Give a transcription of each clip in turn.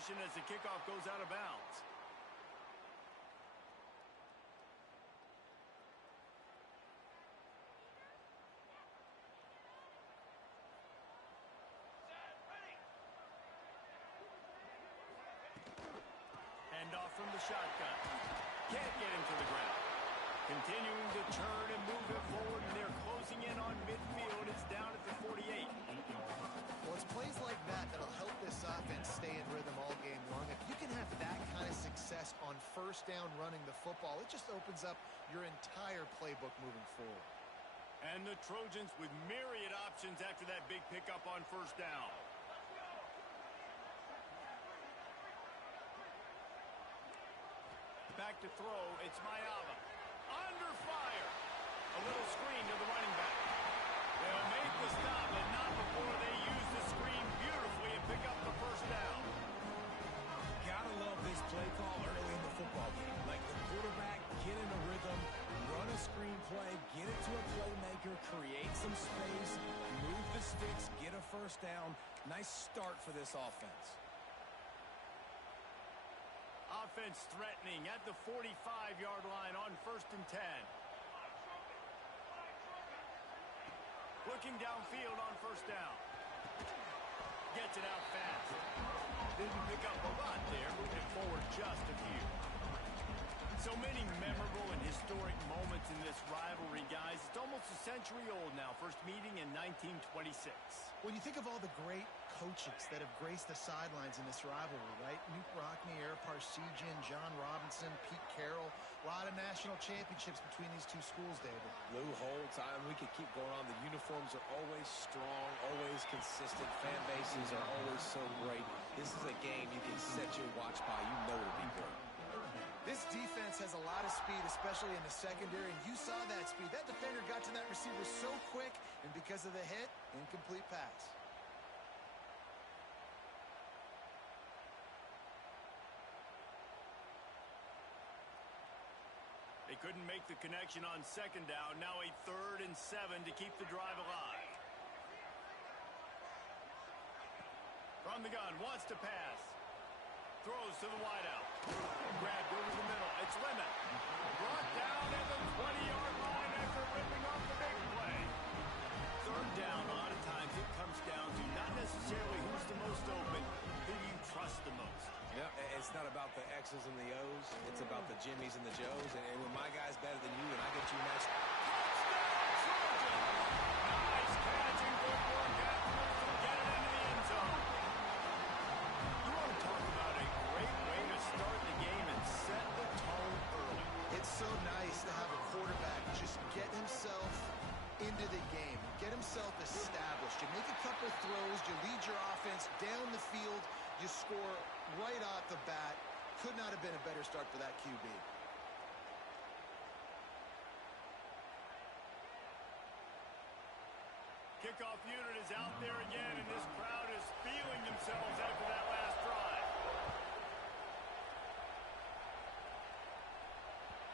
position as the kickoff goes out of bounds. Hand off from the shotgun. Can't get him to the ground. Continuing to turn and move it forward, and they're closing in on midfield. It's down at the 48. Well, it's plays like that that'll help this offense stay in rhythm all game long. If you can have that kind of success on first down running the football, it just opens up your entire playbook moving forward. And the Trojans with myriad options after that big pickup on first down. Back to throw, it's Mayava. Under fire. A little screen to the running back. They'll make the stop, but not before they use the screen beautifully and pick up the first down. Gotta love this play call early in the football game. Like the quarterback, get in a rhythm, run a screen play, get it to a playmaker, create some space, move the sticks, get a first down. Nice start for this offense. Offense threatening at the 45-yard line on 1st and 10. Looking downfield on first down. Gets it out fast. Didn't pick up a lot there, moving forward just a few. So many memorable and historic moments in this rivalry, guys. It's almost a century old now. First meeting in 1926. When you think of all the great coaches that have graced the sidelines in this rivalry, right? Newt Rockne, Eric Parsegian, John Robinson, Pete Carroll. A lot of national championships between these two schools, David. Lou Holtz, we could keep going on. The uniforms are always strong, always consistent. Fan bases are always so great. This is a game you can set your watch by. You know it'll be good. This defense has a lot of speed, especially in the secondary, and you saw that speed. That defender got to that receiver so quick, and because of the hit, incomplete pass. They couldn't make the connection on second down. Now a 3rd and 7 to keep the drive alive. From the gun, wants to pass. Throws to the wideout. Grabbed over the middle. It's Lemon. Brought down at the 20-yard line after ripping off the big play. 3rd down, a lot of times it comes down to not necessarily who's the most open, who you trust the most. Yeah, it's not about the X's and the O's. It's about the Jimmies and the Joes. And when my guy's better than you and I get you matched. Touchdown, Trojan! Nice catch and good work afterwards to get it into the end zone. You want to talk about a great way to start the game and set the tone early. It's so nice to have a quarterback just get himself into the game, get himself established. You make a couple throws, you lead your offense down the field, you score right off the bat. Could not have been a better start for that QB. Kickoff unit is out there again, and this crowd is feeling themselves after that last drive.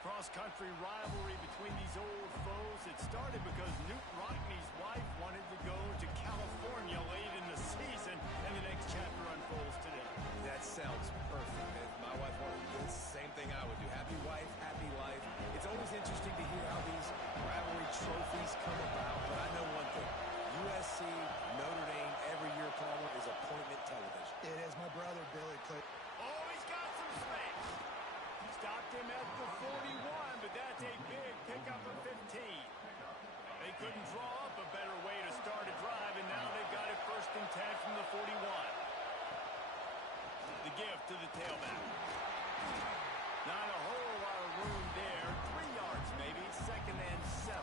Cross-country rivalry between these old foes. It started because Newt Rockne's wife wanted to go to California late in the season, and the next chapter unfolds today. That sounds perfect. If my wife wanted to do the same thing I would do. Happy wife, happy life. It's always interesting to hear how these rivalry trophies come about, but I know one thing. USC, Notre Dame, every year, Palmer, is appointment television. It is. My brother, Billy, played. Oh, he's got some space. Stopped him at the 41, but that's a big pickup of 15. They couldn't draw up a better way to start a drive, and now they've got it 1st and 10 from the 41. The give to the tailback. Not a whole lot of room there. 3 yards maybe, 2nd and 7.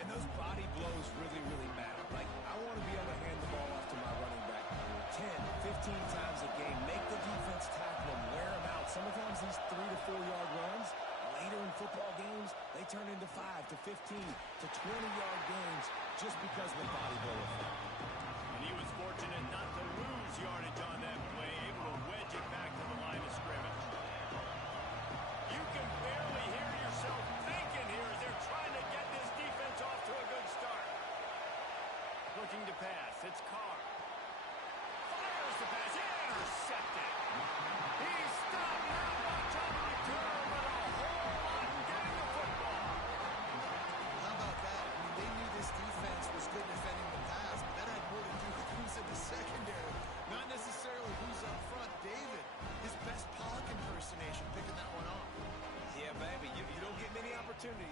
And those body blows really, really matter. Like, I want to be able to hand the ball off to my running back 10, 15 times a game. Make the defense tackle them, wear them out. Sometimes these 3 to 4 yard runs, later in football games, they turn into 5 to 15 to 20-yard games just because of the body blow effect. And he was fortunate not to lose yardage on that play, able to wedge it back to the line of scrimmage. You can barely hear yourself thinking here as they're trying to get this defense off to a good start. Looking to pass, it's Carr. Fires the pass, intercepted.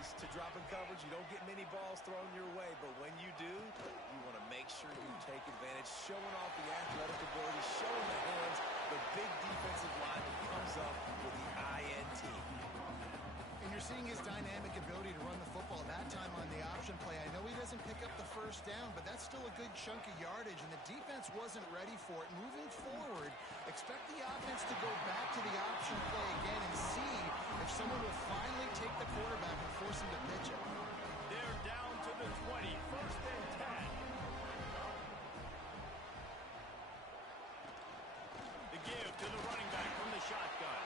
days to drop in coverage. You don't get many balls thrown your way, but when you do, you want to make sure you take advantage, showing off the athletic ability, showing the hands, the big defensive line that comes up with the INT. And you're seeing his dynamic ability to run the football. That time on the option play, I know he doesn't pick up the first down, but that's still a good chunk of yardage, and the defense wasn't ready for it. Moving forward, expect the offense to go back to the option play again and see if someone will finally take the quarterback and force him to pitch it. They're down to the 20, first and 10. The give to the running back from the shotgun.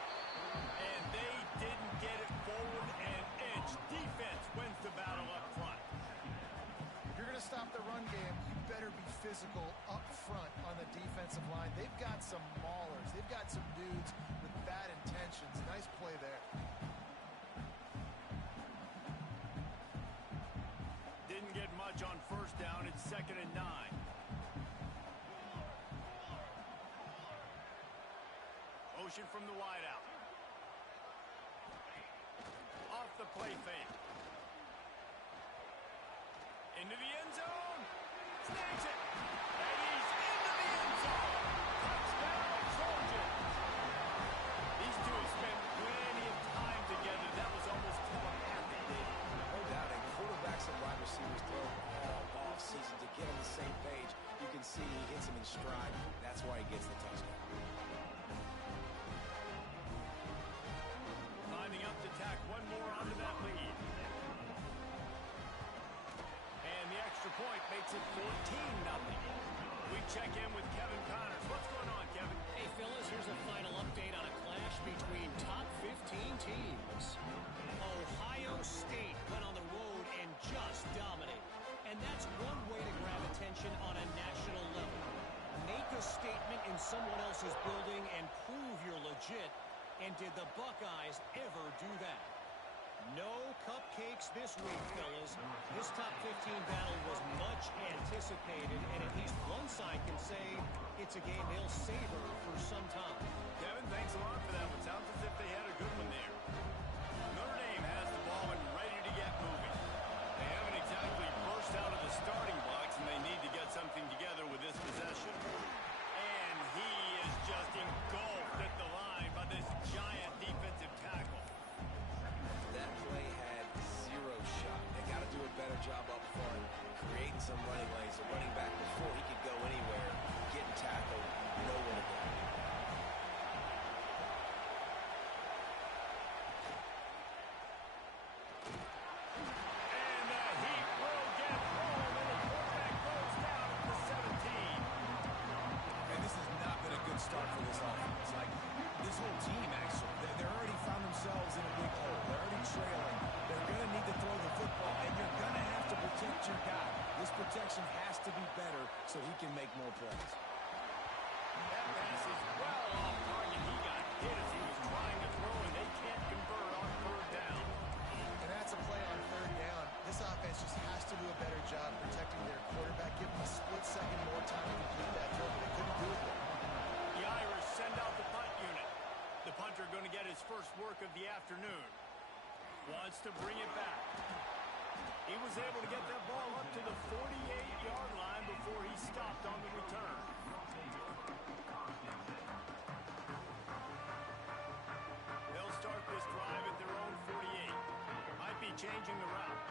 And they didn't get it forward an inch. Defense wins the battle up front. If you're going to stop the run game, you better be physical up front on the defensive line. They've got some maulers. They've got some dudes with bad intentions. Nice play there. Didn't get much on first down. It's 2nd and 9. Motion from the wideout. Off the play fake. Into the end zone. Snags it. And he's into the end zone. Touchdown, Trojans. These two have spent plenty of time together. That was almost telepathic, David. No doubting. Quarterbacks and wide receivers throw all off season to get on the same page. You can see he hits him in stride. That's why he gets the touchdown. Lining up to tack one more onto that lead. And the extra point makes it 14-0. We check in with Kevin Connors. What's going on, Kevin? Hey, fellas, here's a final update on a clash between top 15 teams. Ohio State went on the road and just dominated. And that's one way to grab attention on a national level. Make a statement in someone else's building and prove you're legit. And did the Buckeyes ever do that? No cupcakes this week, fellas. This top 15 battle was much anticipated, and at least one side can say it's a game they'll savor for some time. Kevin, thanks a lot for that one. Sounds as if they had a good one there. Notre Dame has the ball and ready to get moving. They haven't exactly burst out of the starting blocks, and they need to get something together with this possession. And he is just engulfed at the line by this giant defensive tackle. That play had zero shot. They got to do a better job up front, creating some running lanes. The running back, before he could go anywhere, getting tackled, nowhere to go. And the heat will get home, and the quarterback goes down at the 17. And this has not been a good start for this offense. Like, this whole team, actually, they're already found themselves in a big hole. They're already trailing. They're going to need to throw the football, and you're going to have to protect your guy. This protection has to be better so he can make more plays. That pass is well off target. He got hit as he was trying to throw, and they can't convert on 3rd down. And that's a play on 3rd down. This offense just has to do a better job protecting their quarterback. Give them a split second more time to complete that throw, but they couldn't do it there. The Irish send out the punt unit. The punter going to get his first work of the afternoon. Wants to bring it back. He was able to get that ball up to the 48-yard line before he stopped on the return. They'll start this drive at their own 48. Might be changing the route.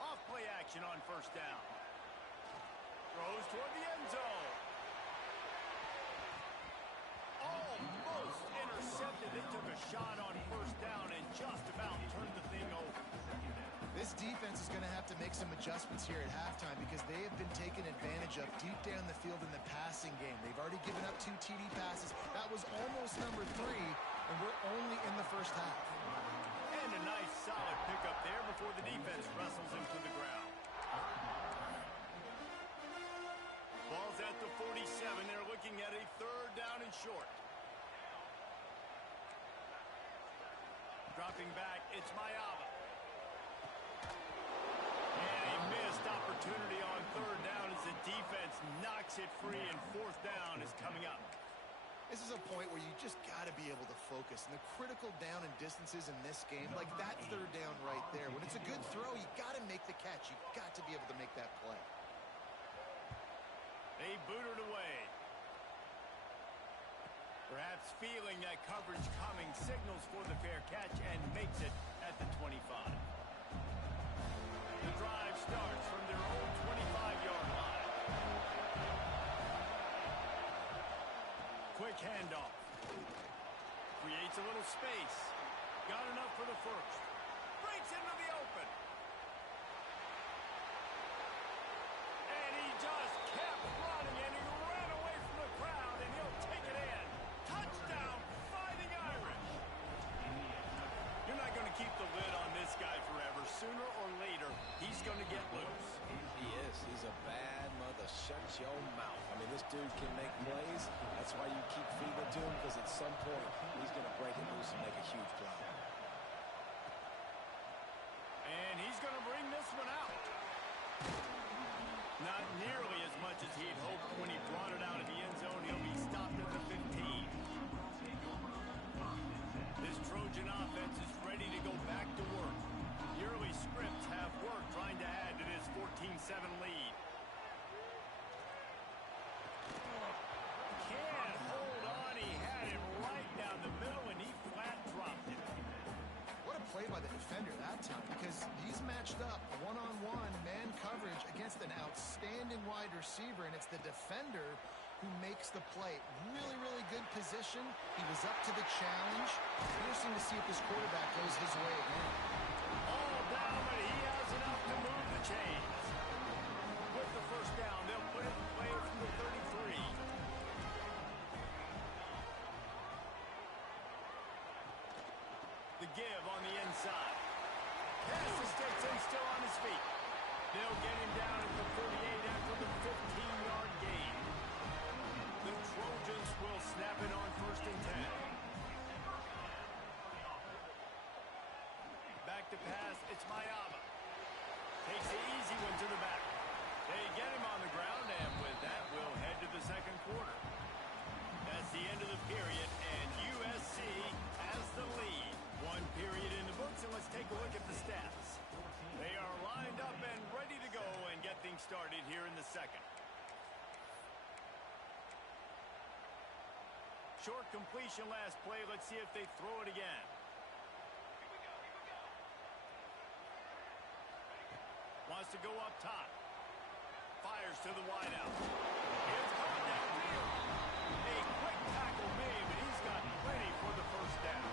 Off play action on 1st down. Throws toward the end zone. Almost intercepted. They took a shot on 1st down and just about turned the thing over. This defense is going to have to make some adjustments here at halftime because they have been taken advantage of deep down the field in the passing game. They've already given up 2 TD passes. That was almost number 3, and we're only in the first half. And a nice solid pickup there before the defense wrestles him to the ground. Ball's at the 47. They're looking at a 3rd down and short. Dropping back, it's Mayava. And a missed opportunity opportunity on third down as the defense knocks it free, and fourth down is coming up. This is a point where you just got to be able to focus. And the critical down and distances in this game, like that third down right there, when it's a good throw, you got to make the catch. You've got to be able to make that play. They boot it away. Perhaps feeling that coverage coming, signals for the fair catch and makes it at the 25. The drive starts from their own 25-yard line. Quick handoff. Creates a little space. Got enough for the first. Breaks into the open. And he just kept running, and he ran away from the crowd, and he'll take it in. Touchdown, Fighting Irish. You're not going to keep the lid on this guy forever. Sooner or later, he's going to get loose. He is. He's a bad mother. Shut your mouth. I mean, this dude can make plays. That's why you keep feeding it to him, because at some point, he's going to break it loose and make a huge play. And he's going to bring this one out. Not nearly as much as he'd hoped when he brought it out of the end zone. He'll be stopped at the 15. This Trojan offense is ready to go back to work. The early scripts have worked trying to add to this 14-7 lead. Can't hold on. He had it right down the middle, and he flat dropped it. What a play by the defender that time, because he's matched up one-on-one man coverage against an outstanding wide receiver, and it's the defender who makes the play. Really, really good position. He was up to the challenge. Interesting to see if this quarterback goes his way again. All down, but he has enough to move the chains. With the first down, they'll put it in play from the 33. The give on the inside. Passes takes in, still on his feet. They'll get him down at the 48 after the 15-yard gain. The Trojans will snap it on 1st and 10. Back to pass, it's Mayaba. Takes the easy one to the back. They get him on the ground, and with that, we'll head to the second quarter. That's the end of the period, and USC has the lead. One period in the books, and let's take a look at the stats. They are lined up and ready to go and get things started here in the second. Short completion last play. Let's see if they throw it again. Wants to go up top. Fires to the wideout. It's caught downfield. A quick tackle made, but he's got plenty for the first down.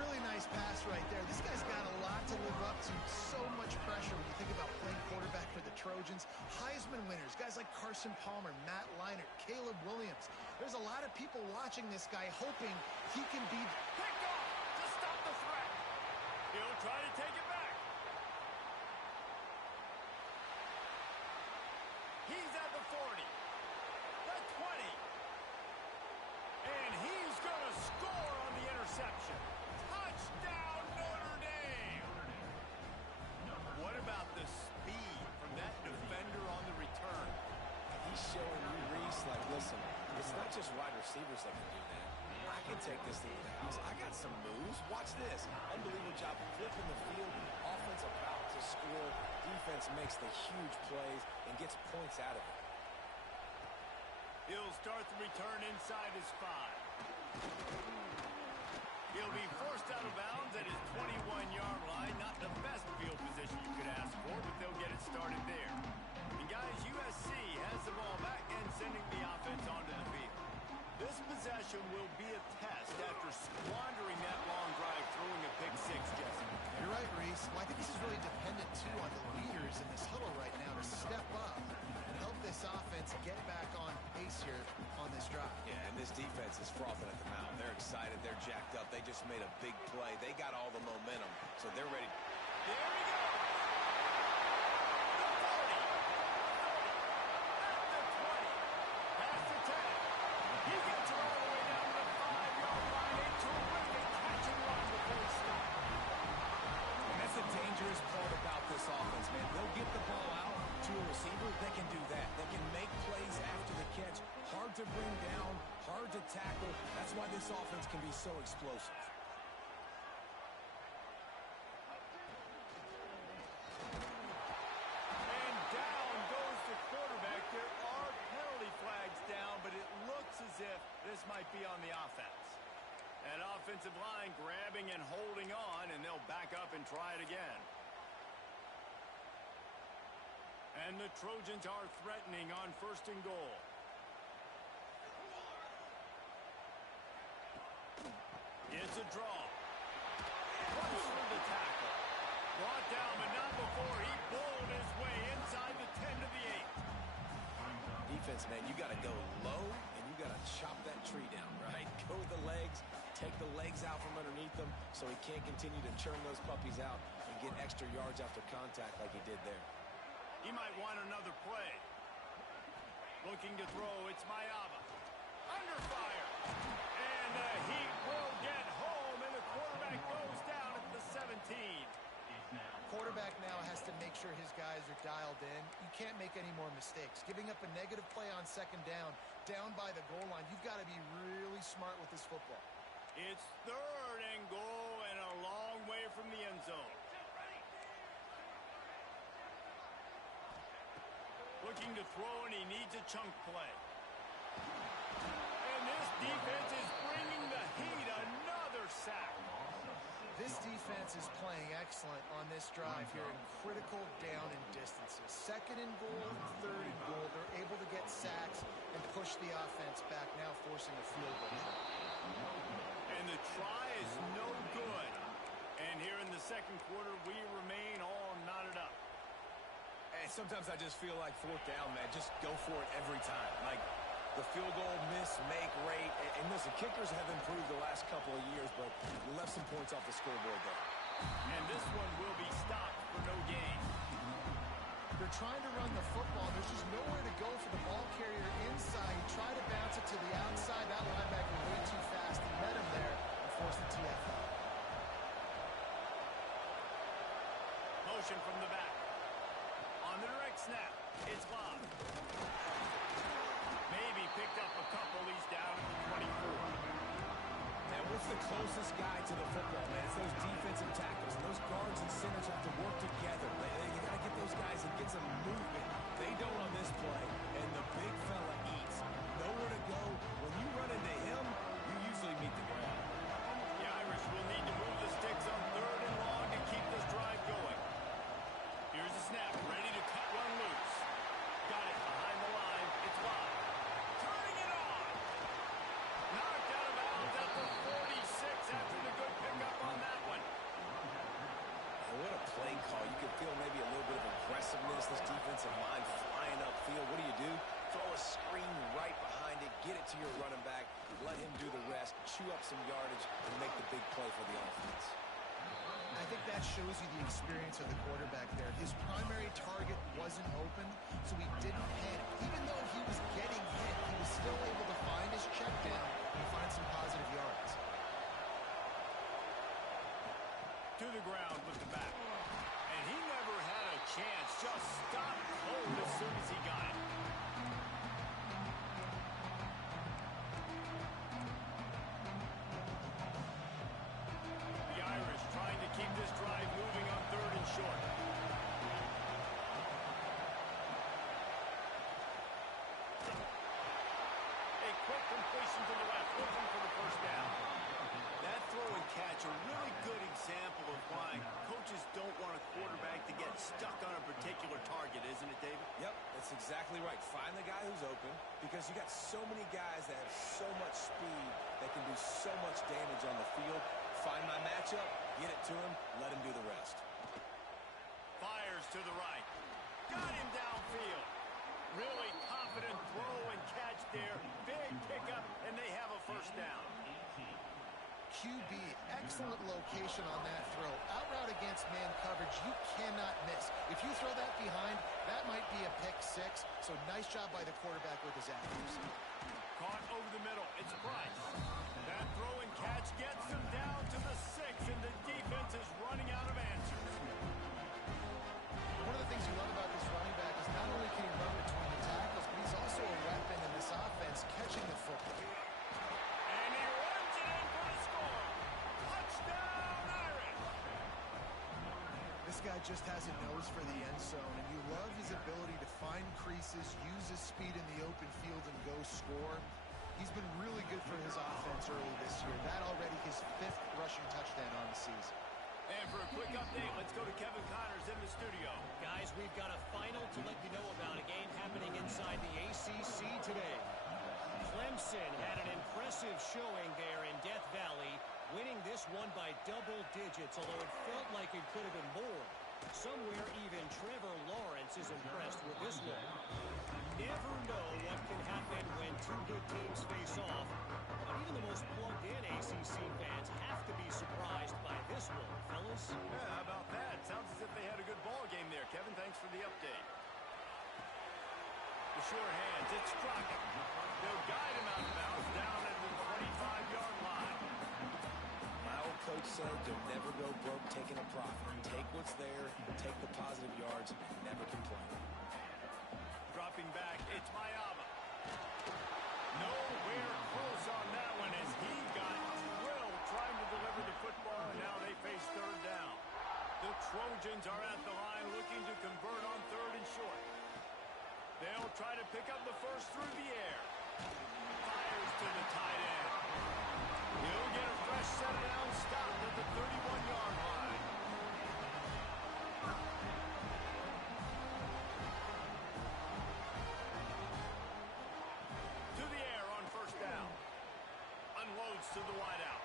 Really nice pass right there. This guy's got a lot to live up to. So much pressure when you think about playing quarterback for the Trojans. Heisman winners, guys like Carson Palmer, Matt Leinart, Caleb Williams. There's a lot of people watching this guy hoping he can be Picked off to stop the threat. He'll try to take it back. He's at the 40. The 20. And he's going to score on the interception. Touchdown, Notre Dame! What about the speed from that defender on the return? He's showing you, Reese, like, listen, it's not just wide receivers that can do that. I can take this thing to the house. I got some moves. Watch this. Unbelievable job flipping the field. Offense about to score. Defense makes the huge plays and gets points out of it. He'll start the return inside his 5. He'll be forced out of bounds at his 21-yard line. Not the best field position you could ask for, but they'll get it started there. And guys, USC has the ball back and sending the offense onto the field. This possession will be a test after squandering that long drive, throwing a pick 6, Jesse. You're right, Reese. Well, I think this is really dependent, too, on the leaders in this huddle right now to step up and help this offense get back on pace here on this drive. Yeah, and this defense is frothing at the mouth. They're excited. They're jacked up. They just made a big play. They got all the momentum, so they're ready. There we go. The 40. At the 20. Past the 10. He gets it all the way down to the 5-yard line. A terrific catch and run before he stopped. And that's the dangerous part about this offense, man. They'll get the ball out. hard to bring down, hard to tackle. That's why this offense can be so explosive. And down goes the quarterback. There are penalty flags down, but it looks as if this might be on the offense. That offensive line grabbing and holding on, and they'll back up and try it again. And the Trojans are threatening on 1st and goal. It's a draw. Runs for the tackle. Brought down, but not before he bowled his way inside the 10 to the 8. Defense, man, you got to go low, and you got to chop that tree down, right? Go with the legs, take the legs out from underneath them so he can't continue to churn those puppies out and get extra yards after contact like he did there. He might want another play. Looking to throw, it's Mayava. Under fire. And he will get home, and the quarterback goes down at the 17. Quarterback now has to make sure his guys are dialed in. You can't make any more mistakes. Giving up a negative play on 2nd down by the goal line, you've got to be really smart with this football. It's 3rd and goal and a long way from the end zone. Looking to throw, and he needs a chunk play. And this defense is bringing the heat. Another sack. This defense is playing excellent on this drive here in critical down and distances. 2nd and goal, 3rd and goal. They're able to get sacks and push the offense back, now forcing a field goal. And the try is no good. And here in the 2nd quarter, we remain all knotted up. And sometimes I just feel like 4th down, man, just go for it every time. Like the field goal miss-make rate. And listen, kickers have improved the last couple of years, but we left some points off the scoreboard there. And this one will be stopped for no gain. They're trying to run the football. There's just nowhere to go for the ball carrier inside. He tried to bounce it to the outside. That linebacker way too fast. He met him there and forced the TFL. Motion from the back. On the direct snap, it's Bob. Maybe picked up a couple. He's down at the 24. And what's the closest guy to the football, man? It's those defensive tackles. And those guards and centers have to work together. You got to get those guys and get some movement. They don't on this play, and the big fella eats. Nowhere to go. When you run into him, you usually meet the ground. The Irish will need to move the sticks on 3rd and long to keep this drive going. Here's the snap, ready to cut one loose. Got it behind the line. It's live. Turning it on. Knocked out of bounds at the 46 after the good pickup on that one. And what a play call. You can feel maybe a little bit of aggressiveness. This defensive line flying upfield. What do? Throw a screen right behind it. Get it to your running back. Let him do the rest. Chew up some yardage and make the big play for the offense. I think that shows you the experience of the quarterback there. His primary target wasn't open, so he didn't panic. Even though he was getting hit, he was still able to find his check down and find some positive yards. To the ground with the back. And he never had a chance. Just stopped cold as soon as he got it. The Irish trying to keep this drive moving on 3rd and short. A quick completion to the left, looking for the 1st down. That throw and catch, a really good example of why coaches don't want a quarterback to get stuck on a particular target, isn't it, David? Yep, that's exactly right. Find the guy who's open because you got so many guys that have so much speed that can do so much damage on the field. Find my matchup, get it to him, let him do the rest. Fires to the right. Got him downfield. Really confident throw and catch there. Big pickup, and they have a 1st down. QB, excellent location on that throw. Out route against man coverage, you cannot miss. If you throw that behind, that might be a pick 6. So nice job by the quarterback with his accuracy. Caught over the middle. It's Price. That throw and catch gets him down to the 6, and the defense is running out of answers. One of the things you love about this running back is not only can he run between the tackles, but he's also a weapon in the this offense catching the football. And he runs it in for the score. Touchdown, Irish! This guy just has a nose for the end zone, and you love his ability to find creases, use his speed in the open field, and go score. He's been really good for his offense early this year. That already his 5th rushing touchdown on the season. And for a quick update, let's go to Kevin Connors in the studio. Guys, we've got a final to let you know about, a game happening inside the ACC today. Clemson had an impressive showing there in Death Valley, winning this one by double digits, although it felt like it could have been more. Somewhere even Trevor Lawrence is impressed with this one. Never know what can happen when two good teams face off, but even the most plugged-in ACC fans have to be surprised by this one, fellas. Yeah, how about that? Sounds as if they had a good ball game there. Kevin, thanks for the update. The sure hands, it's Crockett. They'll guide him out of bounds down at the 25-yard line. My old coach said you'll never go broke taking a profit. Take what's there, take the positive yards, and never complain. Dropping back, it's Mayaba. Nowhere close on that one as he got drilled trying to deliver the football, and now they face third down. The Trojans are at the line looking to convert on 3rd and short. They'll try to pick up the first through the air. Fires to the tight end. He'll get a fresh set down stop at the 31-yard line. To the air on 1st down. Unloads to the wideout.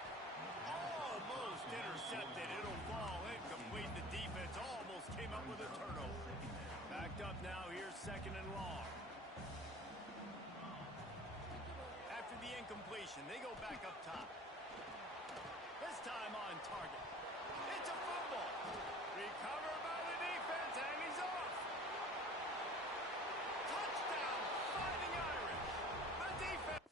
Almost intercepted. It'll fall incomplete. The defense almost came up with a turnover. Backed up now. Here's 2nd and long. After the incompletion, they go back up top. This time on target. It's a fumble. Recovered by the defense, and he's off. Touchdown, Fighting Irish. The defense.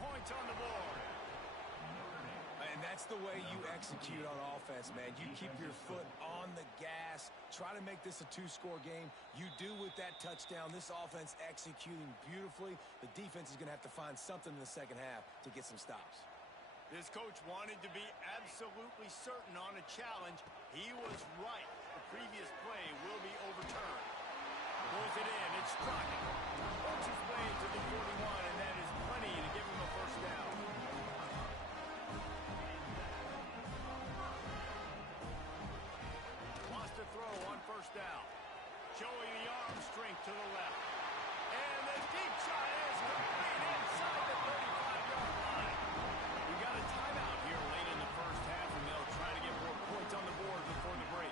Points on the board. And that's the way you execute on offense, man. You keep your foot on the gas. Try to make this a 2-score game. You do with that touchdown. This offense executing beautifully. The defense is going to have to find something in the second half to get some stops. This coach wanted to be absolutely certain on a challenge. He was right. The previous play will be overturned. Pulls it in. It's Crockett. Works his way to the 41, and that is plenty to give him a first down. Lost a throw on 1st down. Showing the arm strength to the left. And the deep shot is complete inside the 35-yard line. We got a timeout here late in the first half, and they'll try to get more points on the board before the break.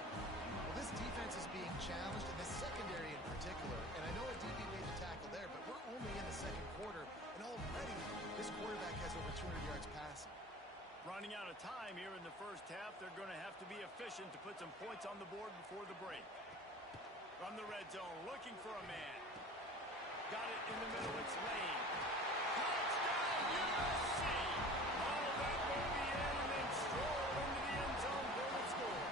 Well, this defense is being challenged in the secondary in particular, and I know a DB made the tackle there, but we're only in the 2nd quarter, and already this quarterback has over 200 yards passing. Running out of time here in the first half, they're going to have to be efficient to put some points on the board before the break. From the red zone, looking for a man. Got it in the middle, it's Lane. Touchdown, USC! Oh, that will be in, and then stroll into the end zone for the score.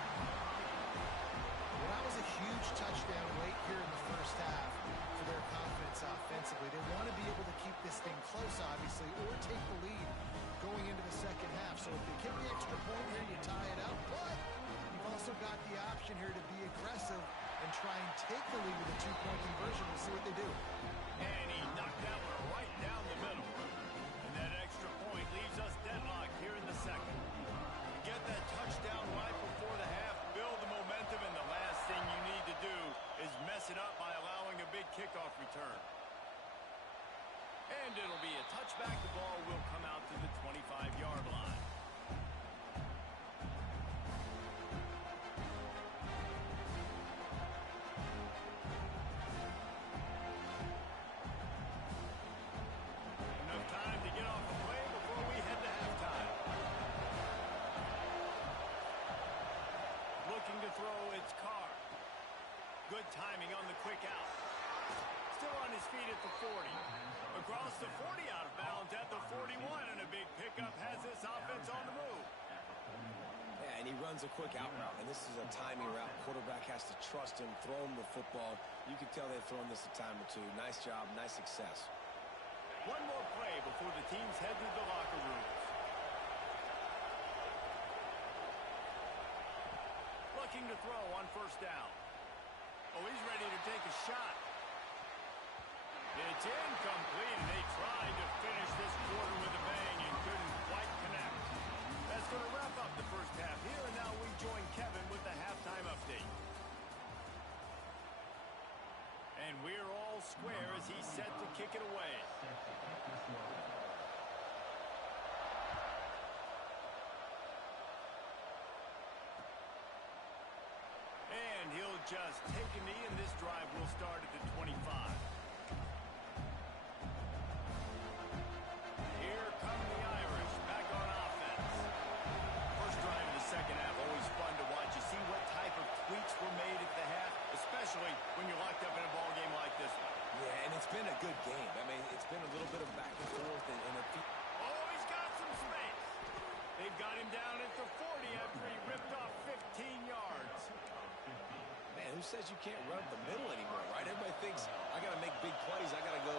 Well, that was a huge touchdown late here in the first half for their confidence offensively. They want to be able to keep this thing close, obviously, or take the lead going into the second half. So if they kick the extra point here, you tie it up. But you've also got the option here to be aggressive and try and take the lead with a 2-point conversion. We'll see what they do. And he knocked that one right down the middle. And that extra point leaves us deadlocked here in the second. Get that touchdown right before the half, build the momentum, and the last thing you need to do is mess it up by allowing a big kickoff return. And it'll be a touchback. The ball will come out to the 25-yard line. on the quick out. Still on his feet at the 40. Across the 40, out of bounds at the 41, and a big pickup has this offense on the move. Yeah, and he runs a quick out route, and this is a timing route. Quarterback has to trust him, throw him the football. You can tell they've thrown this a time or two. Nice job, nice success. One more play before the teams head to the locker rooms. Looking to throw on first down. Oh, he's ready to take a shot. It's incomplete, and they tried to finish this quarter with a bang and couldn't quite connect. That's going to wrap up the first half here, and now we join Kevin with the halftime update. And we're all square as he's set to kick it away. And he'll just take a knee, and this drive will start at the 25. Here come the Irish back on offense. First drive of the second half, always fun to watch. You see what type of tweaks were made at the half, especially when you're locked up in a ball game like this one. Yeah, and it's been a good game. I mean, it's been a little bit of back and forth. And Oh, he's got some space. They've got him down at the 40 after he ripped off 15 yards. Man, who says you can't run up the middle anymore, right? Everybody thinks, I got to make big plays. I got to go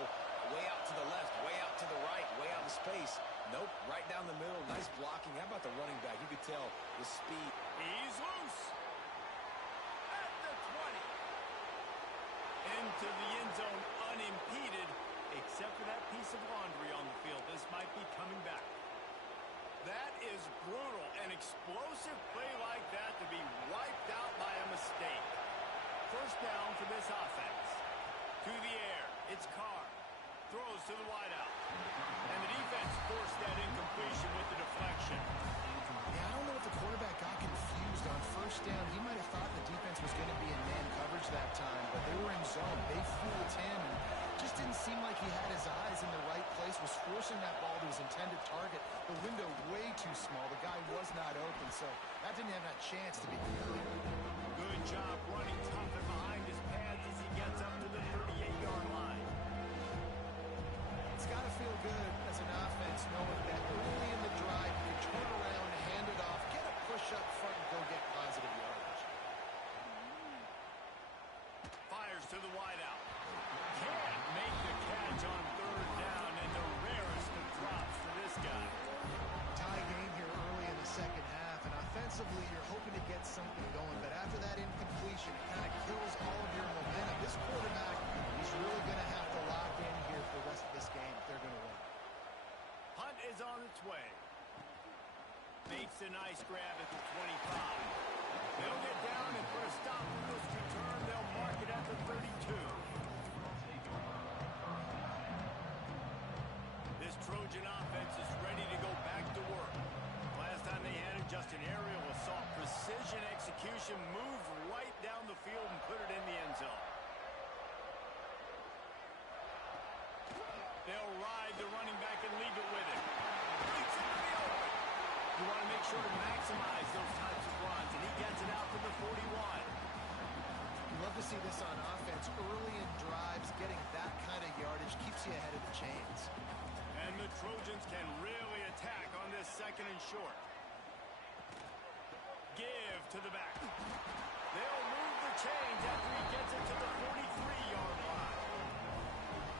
way out to the left, way out to the right, way out in space. Nope, right down the middle. Nice blocking. How about the running back? You could tell the speed. He's loose. At the 20. Into the end zone unimpeded, except for that piece of laundry on the field. This might be coming back. That is brutal. An explosive play like that to be wiped out by a mistake. First down for this offense. To the air. It's Carr. Throws to the wideout. And the defense forced that incompletion with the deflection. Yeah, I don't know if the quarterback got confused on first down. He might have thought the defense was going to be in man coverage that time, but they were in zone. They fooled him, and just didn't seem like he had his eyes in the right place, was forcing that ball to his intended target. The window way too small. The guy was not open, so that didn't have that chance to be clear. Good job running tough and behind his pads as he gets up to the 38-yard line. It's got to feel good as an offense knowing that early in the drive you can turn around, hand it off, get a push up front, and go get positive yardage. Fires to the wideout. Can't make the catch on third down, and the rarest of drops for this guy. Tie game here early in the second half, and offensively you're hoping to get something going, but after that incompletion, it kind of kills all of your momentum. This quarterback is really going to have to lock in here for the rest of this game if they're going to win. Hunt is on its way. Makes a nice grab at the 25. They'll get down, and for a stop from this return, they'll mark it at the 32. This Trojan offense is ready to go back to work. Last time they had it, just an aerial assault. Precision execution, moved right down the field and put it in the end zone. They'll ride the running back and leave it with him. Leaps into the open. You want to make sure to maximize those types of runs, and he gets it out to the 41. You love to see this on offense. Early in drives, getting that kind of yardage keeps you ahead of the chains. And the Trojans can really attack on this second and short. Give to the back. They'll move the chains after he gets it to the 43-yard line.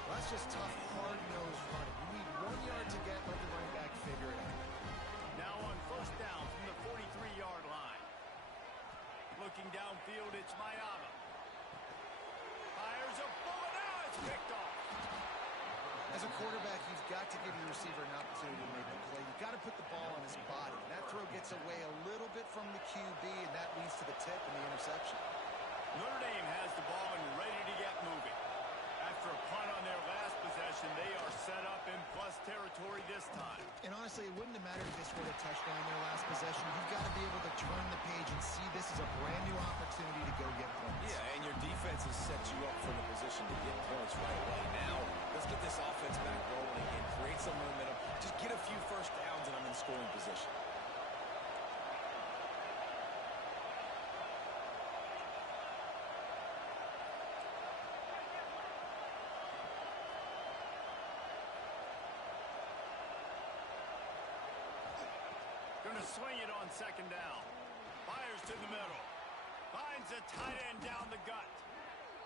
Well, that's just tough, hard-nosed running. You need 1 yard to get, let the running back figure it out. Now on first down from the 43-yard line. Looking downfield, it's Mayava. Fires a bullet. Now it's picked off. As a quarterback, you've got to give your receiver an opportunity to make a play. You've got to put the ball on his body. That throw gets away a little bit from the QB, and that leads to the tip and the interception. Notre Dame has the ball and ready to get moving. After a punt on their last possession, they are set up in plus territory this time. And honestly, it wouldn't have mattered if they scored a touchdown their last possession. You've got to be able to turn the page and see this as a brand new opportunity to go get points. Yeah, and your defense has set you up for the position to get points right away. Now, let's get this offense back rolling and create some momentum. Just get a few first downs, and I'm in scoring position. swing it on second down. Fires to the middle. Finds a tight end down the gut.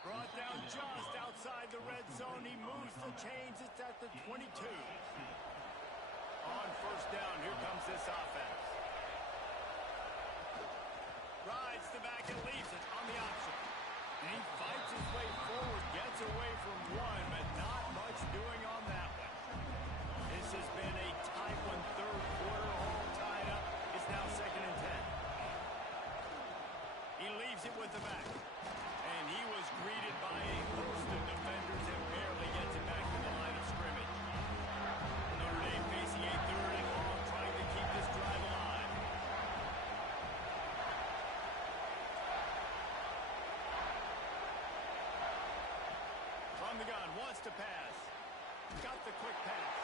Brought down just outside the red zone. He moves the chains. It's at the 22. On first down, here comes this offense. Rides the back and leaves it on the option. And he fights his way forward, gets away from one, but not much doing on that one. This has been a tight one, third quarter, all tied up. It's now 2nd and 10. He leaves it with the back. And he was greeted by a host of defenders and barely gets it back to the line of scrimmage. Notre Dame facing a 3rd and long, trying to keep this drive alive. From the gun, wants to pass. Got the quick pass.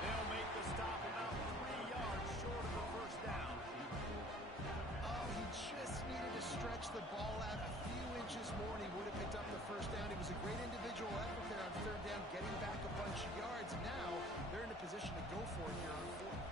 They'll make the stop about 3 yards short of the first down. Oh, he just needed to stretch the ball out a few inches more, and he would have picked up the first down. It was a great individual effort there on 3rd down, getting back a bunch of yards. And now they're in a position to go for it here on 4th.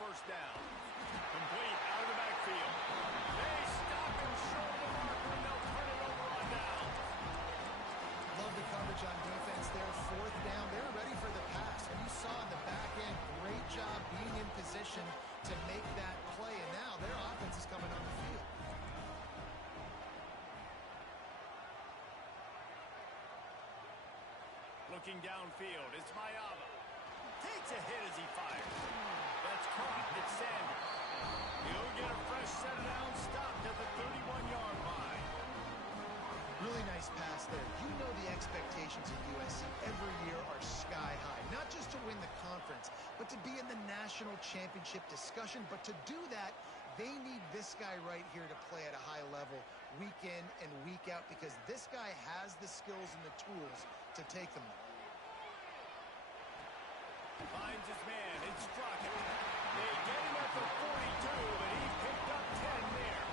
First down. Complete out of the backfield. They stop him short of the marker, and they'll turn it over on down. Love the coverage on defense there. 4th down. They're ready for the pass. And you saw in the back end, great job being in position to make that play. And now their offense is coming on the field. Looking downfield, it's Mayava. Takes a hit as he fires. That's caught. It's Sanders. He'll get a fresh set of downs, stopped at the 31-yard line. Really nice pass there. You know the expectations of USC every year are sky high. Not just to win the conference, but to be in the national championship discussion. But to do that, they need this guy right here to play at a high level week in and week out, because this guy has the skills and the tools to take them. Finds his man. It's struck. They get him at the 42, but he picked up 10 there.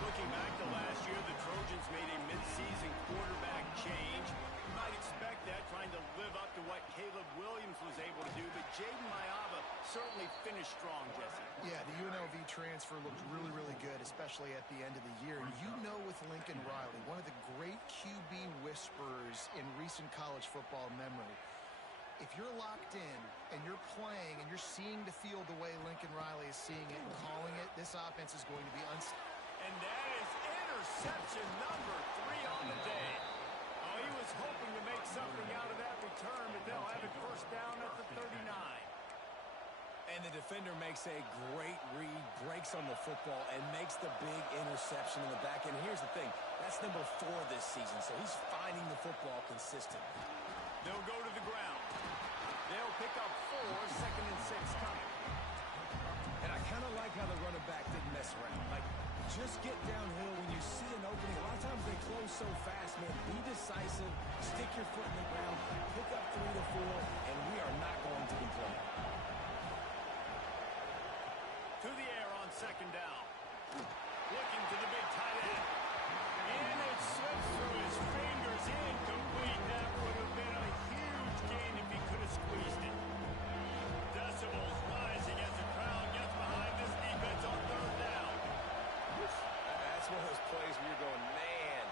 Looking back to last year, the Trojans made a midseason quarterback change. You might expect that, trying to live up to what Caleb Williams was able to do, but Jaden Mayava certainly finished strong, Jesse. Yeah, the UNLV transfer looked really, really good, especially at the end of the year. You know, with Lincoln Riley, one of the great QB whisperers in recent college football memory. If you're locked in and you're playing and you're seeing the field the way Lincoln Riley is seeing it and calling it, this offense is going to be unstoppable. And that is interception number 3 on the day. Oh, he was hoping to make something out of that return, but they'll have it first down at the 39. And the defender makes a great read, breaks on the football, and makes the big interception in the back end. Here's the thing, that's number 4 this season, so he's finding the football consistently. They'll go to the ground. They'll pick up 4, 2nd and 6 coming. And I kind of like how the running back didn't mess around. Like, just get downhill when you see an opening. A lot of times they close so fast, man. Be decisive, stick your foot in the ground, pick up 3 to 4, and we are not going to complain. To the air on 2nd down. Looking to the big tight end. And it slips through his fingers. Incomplete. That would have been a huge gain if he could have squeezed it. Decibels rising as the crowd gets behind this defense on 3rd down. That's one of those plays where you're going, man,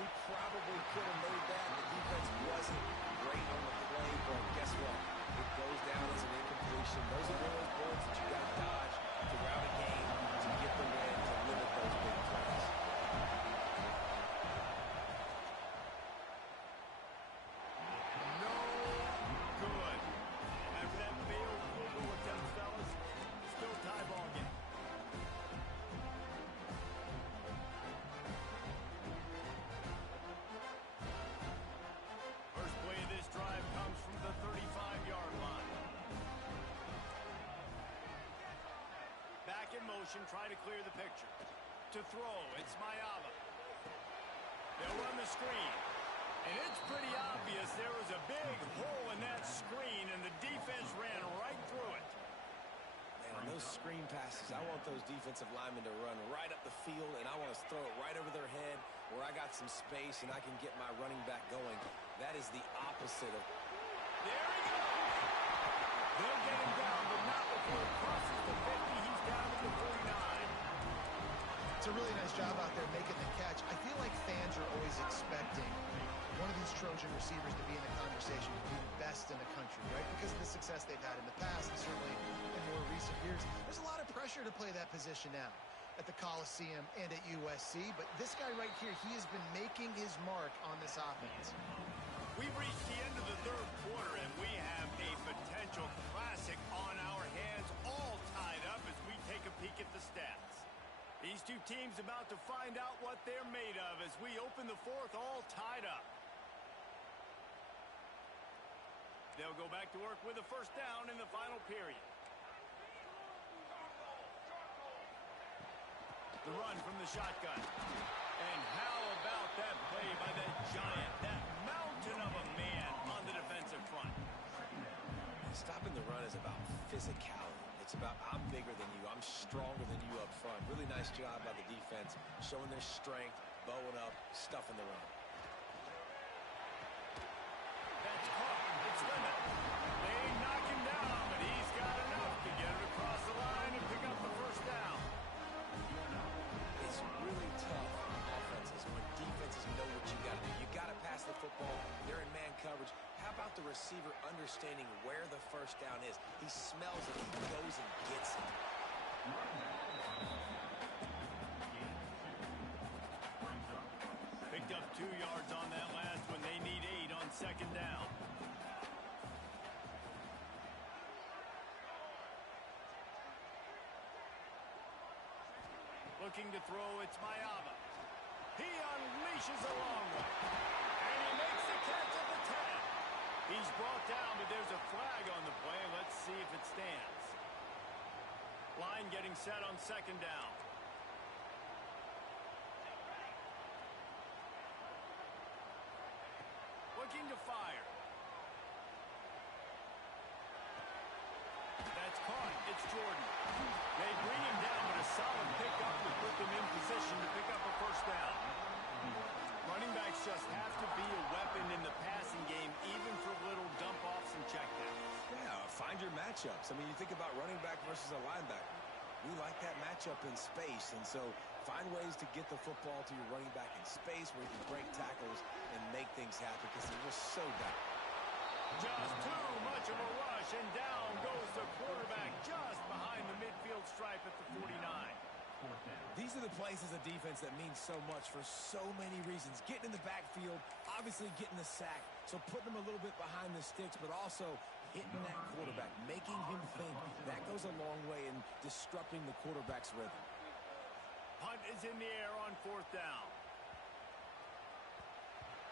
he probably could have made that. The defense wasn't great on the play, but guess what? It goes down as an incompletion. Those are one of those bullets that you got to dodge throughout a game to get the win, to limit those big plays. No good. After that failed field goal attempt, fellas, still tie ball game. First play of this drive comes from the 35-yard line. Back in motion, try to clear the picture. To throw, it's Mayava. They'll run the screen. And it's pretty obvious there was a big hole in that screen, and the defense ran right through it. Man, on those screen passes, I want those defensive linemen to run right up the field, and I want to throw it right over their head where I got some space and I can get my running back going. That is the opposite of... There he goes! They'll get him down, but not before he crosses the 50. He's down to the 49. It's a really nice job out there making the catch. I feel like fans are always expecting one of these Trojan receivers to be in the conversation to be the best in the country, right? Because of the success they've had in the past and certainly in more recent years. There's a lot of pressure to play that position now at the Coliseum and at USC, but this guy right here, he has been making his mark on this offense. We've reached the end of the third quarter, and we have a potential classic on our hands, all tied up as we take a peek at the stats. These two teams about to find out what they're made of as we open the fourth, all tied up. They'll go back to work with a first down in the final period. The run from the shotgun. And how about that play by that giant, that mountain of a man on the defensive front? Stopping the run is about physicality. It's about I'm bigger than you, I'm stronger than you up front. Really nice job by the defense, showing their strength, bowing up, stuffing the run. That's caught. It's Lemon. They knock him down, but he's got enough to get it across the line and pick up the first down. It's really tough on offenses when defenses know what you got to do. You got to pass the football. They're in man coverage. How about the receiver understanding where the first down is? He smells it. He goes and gets it. Picked up 2 yards on that last one. They need 8 on second down. Looking to throw, it's Mayava. He unleashes a long one. And he makes the catch at the 10. He's brought down, but there's a flag on the play. Let's see if it stands. Line getting set on second down. Looking to fire. That's caught. It's Jordan. They bring him down, but a solid pickup to put them in position to pick up a first down. Running backs just have to be a weapon in the passing game, even for little dump-offs and checkdowns. Yeah, find your matchups. I mean, you think about running back versus a linebacker. We like that matchup in space, and so find ways to get the football to your running back in space where you can break tackles and make things happen because they're just so down. Just too much of a rush, and down goes the quarterback just behind the midfield stripe at the 49. These are the plays as a defense that mean so much for so many reasons. Getting in the backfield, obviously getting the sack, so putting them a little bit behind the sticks, but also hitting that quarterback, making him think. That goes a long way in disrupting the quarterback's rhythm. Punt is in the air on fourth down.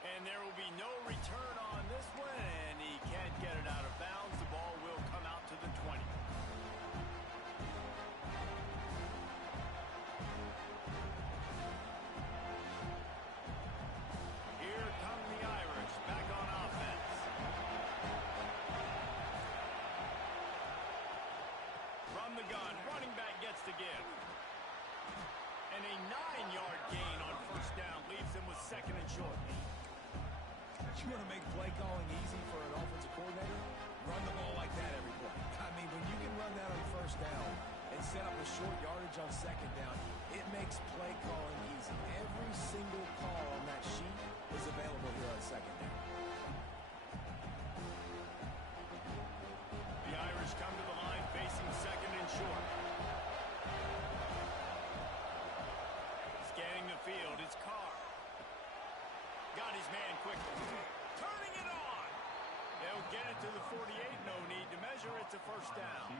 And there will be no return on this one, and he can't get it out of bounds. The ball will come out to the 20. Here come the Irish back on offense. From the gun, running back gets to give. And a 9-yard gain on first down leaves them with second and short. You want to make play calling easy for an offensive coordinator? Run the ball like that every play. I mean, when you can run that on first down and set up a short yardage on second down, it makes play calling easy. Every single call on that sheet is available here on second down. The Irish come to the line facing second and short. Scanning the field, it's Carr. Got his man quickly. Turning it on. They'll get it to the 48. No need to measure. It's a first down.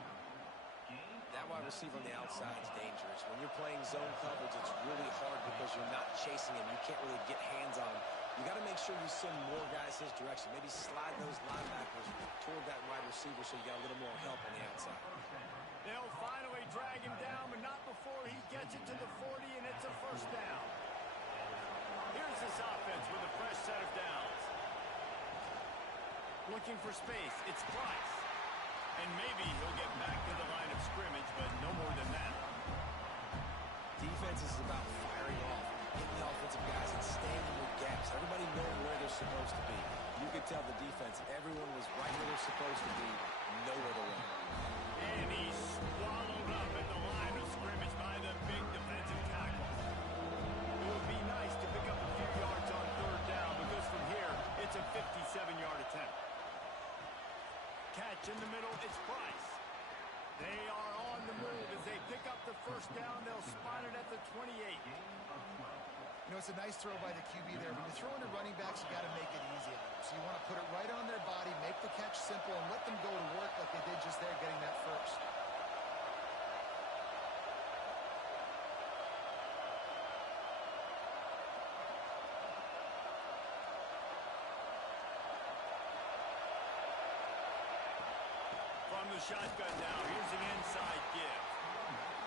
That wide receiver on the outside is dangerous. When you're playing zone coverage, it's really hard because you're not chasing him. You can't really get hands on him. You got to make sure you send more guys his direction. Maybe slide those linebackers toward that wide receiver so you got a little more help on the outside. They'll finally drag him down, but not before he gets it to the 40, and it's a first down. Here's this offense with a fresh set of downs. Looking for space. It's Price. And maybe he'll get back to the line of scrimmage, but no more than that. Defense is about firing off, hitting the offensive guys, and staying in their gaps. Everybody knowing where they're supposed to be. You could tell the defense, everyone was right where they're supposed to be, nowhere to run. And he's swallowed up at the line of scrimmage by the big defensive tackle. It would be nice to pick up a few yards on third down because from here, it's a 57-yard attempt. Catch in the middle, it's Price. They are on the move as they pick up the first down. They'll spot it at the 28. You know, it's a nice throw by the QB there. When you're throwing to running backs, you got to make it easy on them. So you want to put it right on their body, make the catch simple, and let them go to work like they did just there, getting that first. From the shotgun now, here's an inside give.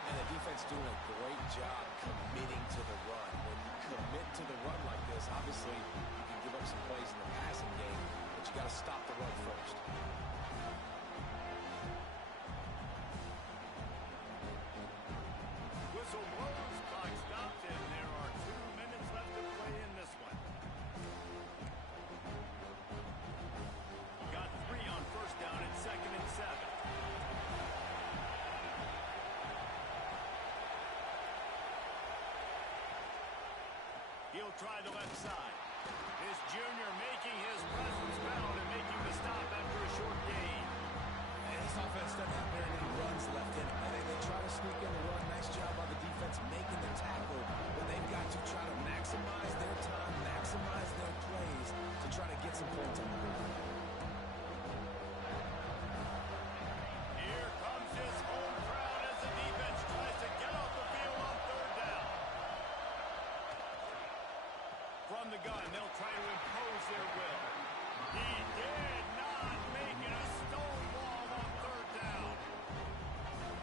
And the defense doing a great job committing to the run. When you commit to the run like this, obviously you can give up some plays in the passing game, but you got to stop the run first. Whistle blows, clock stopped, and there are 2 minutes left to play in this one. Got 3 on first down and 2nd and 7. He'll try the left side. This junior making his presence felt and making the stop after a short gain. And this offense doesn't have very many runs left in it. They try to sneak in the run. Nice job by the defense making the tackle. But they've got to try to maximize their time, maximize their plays to try to get some points on the board. Here comes his home crowd as the defense tries to get off the field on third down. From the gun, they'll try to impose their will. He did not make it a stonewall on third down.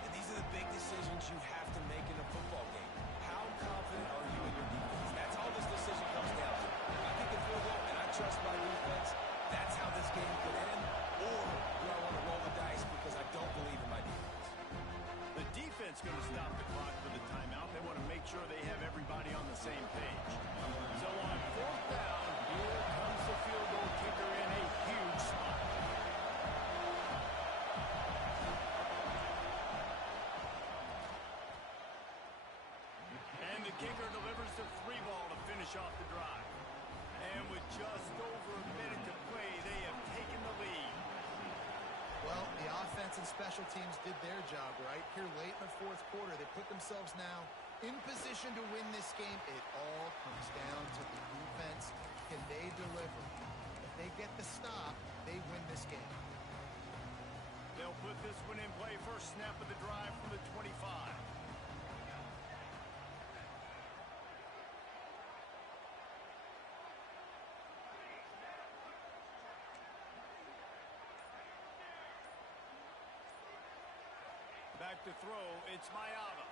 And these are the big decisions you have to make in a football game. How confident are you in your defense? That's all this decision comes down to. I think if we're there and I trust my defense, that's how this game could end. Or do I want to roll the dice because I don't believe in my defense? The defense going to stop the clock for the timeout. They want to make sure they have everybody on the same page. So on fourth down, here comes the field goal kicker in a huge spot. And the kicker delivers the 3 ball to finish off the drive. And with just over a minute to play, they have taken the lead. Well, the offense and special teams did their job, right? Here late in the fourth quarter, they put themselves now in position to win this game. It all comes down to the defense. Can they deliver? If they get the stop, they win this game. They'll put this one in play. First snap of the drive from the 25. Back to throw, it's Mayava.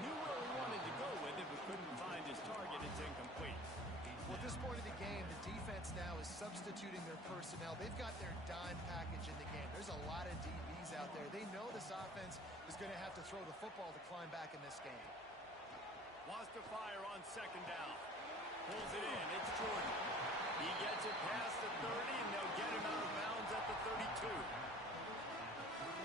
Knew where he wanted to go with it, but couldn't find his target. It's incomplete. Well, at this point of the game, the defense now is substituting their personnel. They've got their dime package in the game. There's a lot of DBs out there. They know this offense is going to have to throw the football to climb back in this game. Wants to fire on second down. Pulls it in. It's Jordan. He gets it past the 30, and they'll get him out of bounds at the 32.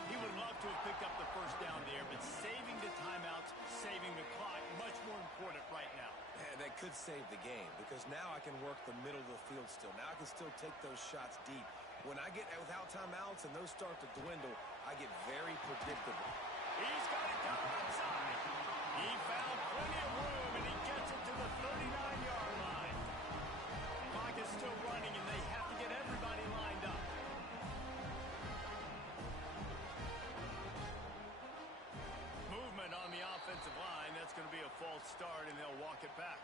He would love to have picked up the first down there, but saving the timeouts, saving the clock, much more important right now. And that could save the game because now I can work the middle of the field still. Now I can still take those shots deep. When I get without timeouts and those start to dwindle, I get very predictable. He's got it down outside. He found plenty of room, and he gets it to the 39-yard line. Clock is still running, and they have to get everybody lined up. Movement on the offensive line. That's going to be a false start, and they'll walk it back.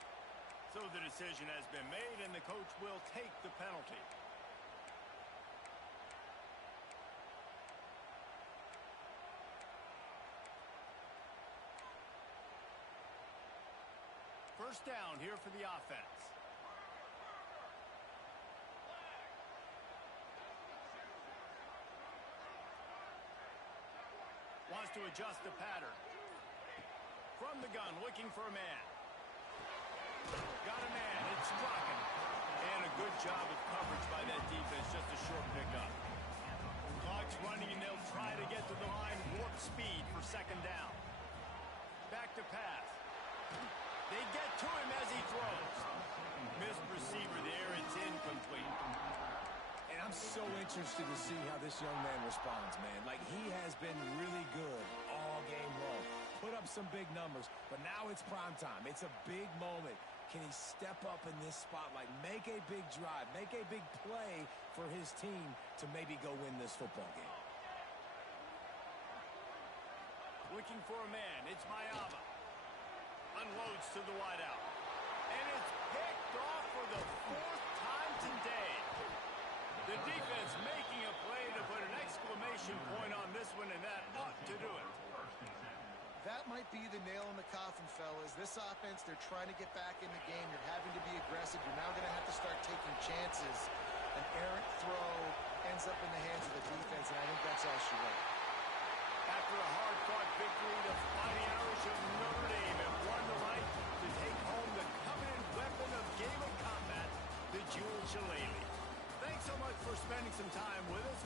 So the decision has been made, and the coach will take the penalty. First down here for the offense. to adjust the pattern. From the gun, looking for a man. Got a man. It's struck him. And a good job of coverage by that defense. Just a short pickup. Clock's running, and they'll try to get to the line. Warp speed for second down. Back to pass. They get to him as he throws. Missed receiver there. It's incomplete. And I'm so interested to see how this young man responds, man. Like, he has been really good all game long. Put up some big numbers, but now it's prime time. It's a big moment. Can he step up in this spotlight, make a big drive, make a big play for his team to maybe go win this football game? Looking for a man. It's Mayava. Unloads to the wideout. And it's picked off for the fourth time today. The defense making a play to put an exclamation point on this one, and that ought to do it. That might be the nail in the coffin, fellas. This offense, they're trying to get back in the game. You're having to be aggressive. You're now going to have to start taking chances. An errant throw ends up in the hands of the defense, and I think that's all she wrote. After a hard-fought victory, the Fighting Irish of Notre Dame have won the right to take home the coveted weapon of game of combat, the Jewel Shillelagh. Thanks so much for spending some time with us.